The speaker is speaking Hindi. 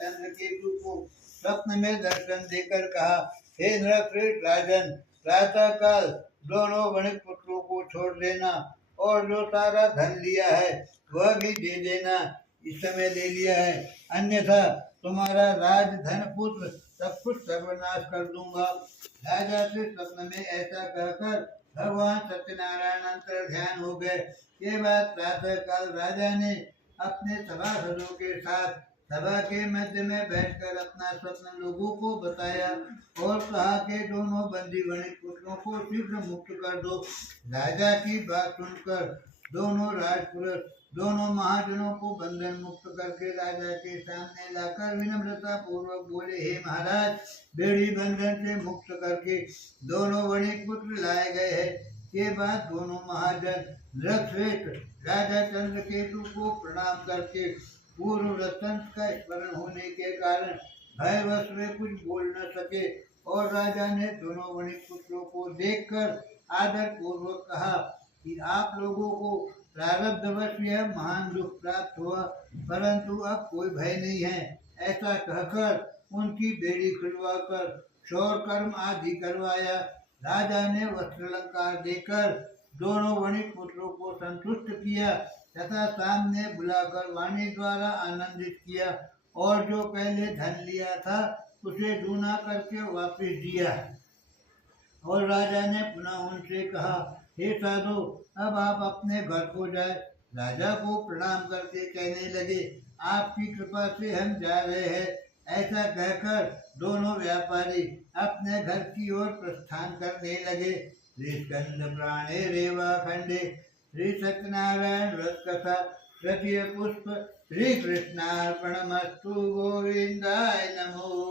चंद्रकेतु को स्वप्न में दर्शन देकर कहा, हे नृश्रेष्ठ राजन, प्रातः काल दोनों वणिक पुत्रों को छोड़ देना और जो सारा धन लिया है वह भी दे देना। इस समय ले लिया है, अन्यथा तुम्हारा राज धन पुत्र सब कुछ सर्वनाश कर दूंगा। राजा से स्वप्न में ऐसा कहकर भगवान सत्यनारायण अंतर ध्यान हो गए। ये बात प्रातः काल राजा ने अपने सभासदों के साथ सभा के मध्य में बैठकर अपना स्वप्न लोगों को बताया और कहा कि दोनों बंदी वणिक पुत्रों को शीघ्र मुक्त कर दो। राजा की बात सुनकर दोनों राजपुरुष दोनों महाजनों को बंधन मुक्त करके राजा के सामने लाकर विनम्रता पूर्वक बोले, हे महाराज, बेड़ी बंधन से मुक्त करके दोनों वणिक पुत्र लाए गए हैं। के बाद दोनों महाजन नृश्रेष्ठ राजा चंद्रकेतु को प्रणाम करके पूर्व वृत्तांत का स्मरण होने के कारण भयवश वे कुछ बोल न सके और राजा ने दोनों वणिक पुत्रों को देखकर आदर पूर्वक कहा कि आप लोगों को प्रारब्धवश यह महान दुख प्राप्त हुआ, परंतु अब कोई भय नहीं है। ऐसा कहकर उनकी बेड़ी खुलवाकर शौर कर्म आदि करवाया। राजा ने वस्त्रालंकार देकर दोनों वणिक पुत्रों को संतुष्ट किया तथा सामने बुलाकर वाणी द्वारा आनंदित किया और जो पहले धन लिया था उसे दूना करके वापस दिया। और राजा ने पुनः उनसे कहा, हे साधु, अब आप अपने घर को जाए। राजा को प्रणाम करके कहने लगे, आपकी कृपा से हम जा रहे हैं। ऐसा कहकर दोनों व्यापारी अपने घर की ओर प्रस्थान करने लगे। श्री स्कंद प्राणे रेवा खंडे श्री सत्यनारायण व्रत कथा तृतीय पुष्प। श्री कृष्णार्पणमस्तु। गोविंदाय नमो।